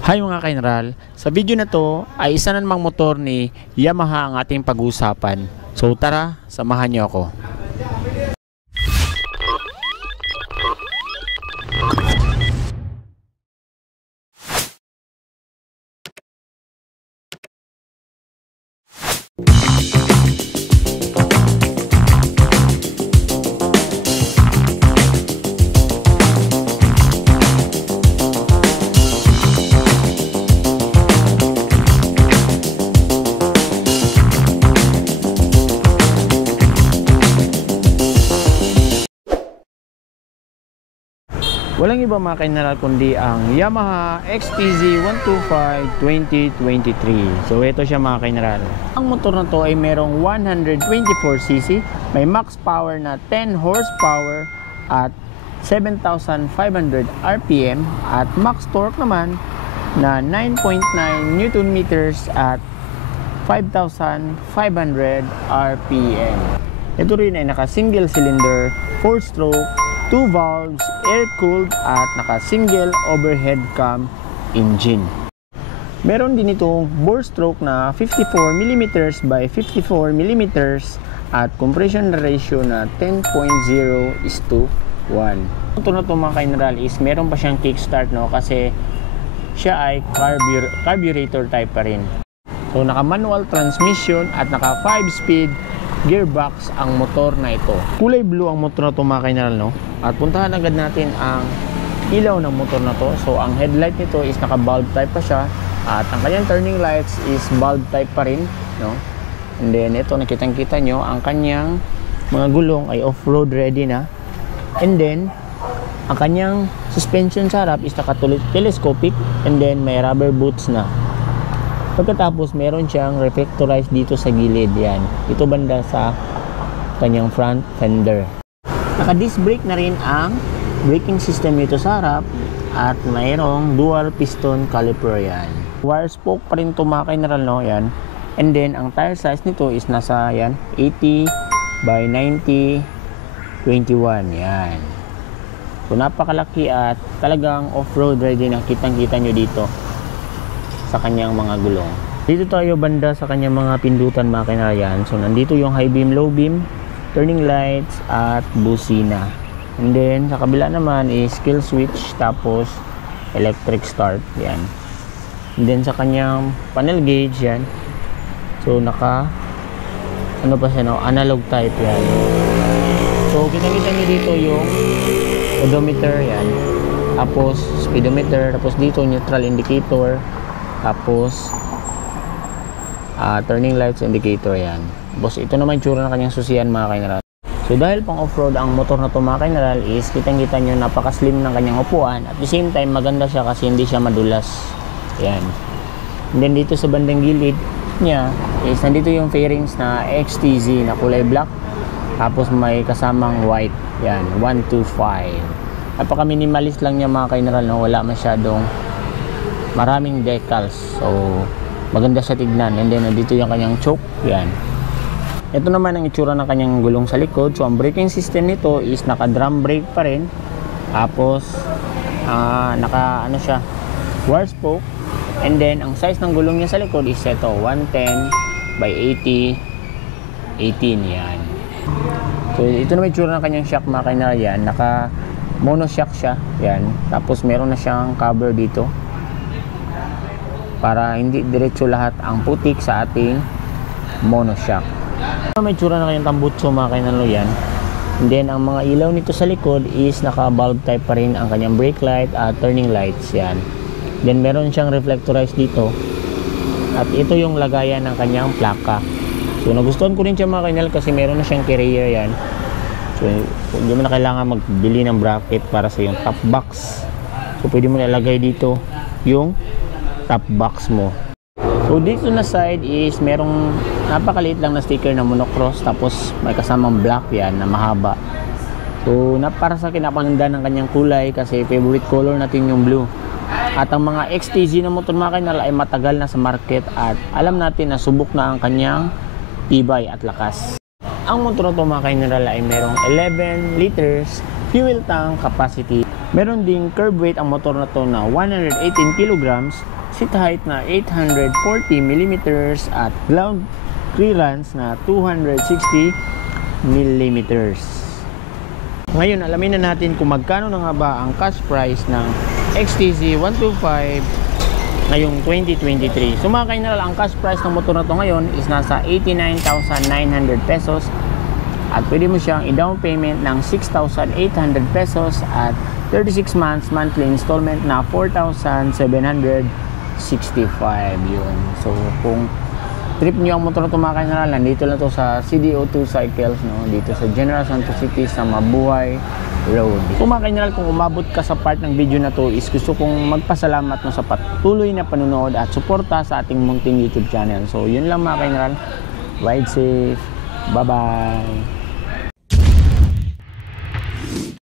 Hi mga ka-Enral, sa video na to ay isa na namang motor ni Yamaha ang ating pag-uusapan. So tara, samahan niyo ako. Walang iba mga ka-Enral kundi ang Yamaha XTZ 125 2023. So ito siya mga ka-Enral. Ang motor na to ay merong 124cc, may max power na 10 horsepower at 7,500 RPM at max torque naman na 9.9 Newton meters at 5,500 RPM. Ito rin ay naka single cylinder, 4-stroke, 2 valves, air-cooled at naka-single overhead cam engine. Meron din itong bore stroke na 54mm by 54mm at compression ratio na 10.0:1. Ito na ito mga ka-Enral is meron pa siyang kickstart kasi siya ay carburetor type pa rin. So naka-manual transmission at naka 5-speed gearbox ang motor na ito. Kulay blue ang motor na ito mga ka-Enral, no? At puntahan agad natin ang ilaw ng motor na to. So ang headlight nito is naka bulb type pa siya at ang kanyang turning lights is bulb type pa rin, no? And then ito nakitang-kita nyo ang kanyang mga gulong ay off-road ready na. And then ang kanyang suspension sa harap is naka-telescopic and then may rubber boots na. Pagkatapos meron siyang reflectorized dito sa gilid, yan. Ito banda sa kanyang front fender. Naka-disc brake na rin ang braking system nito sa harap at mayroong dual piston caliper yan. Wire spoke pa rin ito mga ka-Enral, no? Yan. And then ang tire size nito is nasa yan 80 by 90 21 yan. So napakalaki at talagang off-road ready na, kitang-kita nyo dito sa kanyang mga gulong. Dito tayo banda sa kanyang mga pindutan mga ka-Enral yan. So nandito yung high beam, low beam, turning lights at busina. And then sa kabila naman is kill switch tapos electric start yan. And then sa kanyang panel gauge yan. So naka ano pa siya, no? Analog type yan. So kita-kita niyo dito yung odometer yan. Tapos speedometer, tapos dito neutral indicator, tapos turning lights indicator yan. Boss, ito naman yung tsura ng kanyang susian mga ka-Enral. So dahil pang off-road ang motor na to mga ka-Enral is kitang-kita nyo napaka-slim ng kanyang upuan. At the same time maganda siya kasi hindi siya madulas. Yan. And then dito sa bandang gilid niya is nandito yung fairings na XTZ na kulay black. Tapos may kasamang white. Yan, 125. Napaka-minimalist lang niya mga ka-Enral, no? Wala masyadong maraming decals. So maganda siya tignan. And then nandito yung kanyang choke. Yan. Ito naman ang itsura ng kanyang gulong sa likod. So ang braking system nito is naka drum brake pa rin. Tapos naka ano siya, wire spoke. And then ang size ng gulong niya sa likod is ito 110 by 80 18 yan. So ito naman itsura ng kanyang shock mga ka-Enral yan. Naka mono shock siya. Yan. Tapos meron na siyang cover dito para hindi diretso lahat ang putik sa ating mono shock. May tsura na kanyang tambutso mga ka-Enral yan. And then ang mga ilaw nito sa likod is naka bulb type pa rin ang kanyang brake light at turning lights yan. Then meron siyang reflectorized dito. At ito yung lagayan ng kanyang plaka. So nagustuhan ko rin siya mga ka-Enral kasi meron na siyang carrier yan. So hindi mo na kailangan magbili ng bracket para sa yung top box. So pwede mo nilagay dito yung top box mo. So dito na side is merong napakaliit lang na sticker na monocross, tapos may kasamang black yan na mahaba. So para sa akin napakaganda ng kanyang kulay kasi favorite color natin yung blue. At ang mga XTZ na motor mga ka-Enral ay matagal na sa market at alam natin na subok na ang kanyang tibay at lakas. Ang motor na ito mga ka-Enral ay merong 11 liters fuel tank capacity. Meron ding curb weight ang motor na to na 118 kilograms, seat height na 840 mm at ground clearance na 260 mm. Ngayon, alamin na natin kung magkano na nga ba ang cash price ng XTZ 125 ngayong 2023. So mga kainral, ang cash price ng motor na to ngayon is nasa 89,900 pesos at pwede mo siyang i-down payment ng 6,800 pesos at 36 months monthly installment na 4,765 yun. So kung trip nyo ang motor na to mga kainral, nandito lang to sa CDO2 Cycles, no? Dito sa General Santos City sa Mabuhay Road. Kung mga kainral, kung umabot ka sa part ng video na to, is gusto kong magpasalamat no, sa patuloy na panunood at suporta sa ating munting YouTube channel. So yun lang mga kainral, ride safe, bye bye.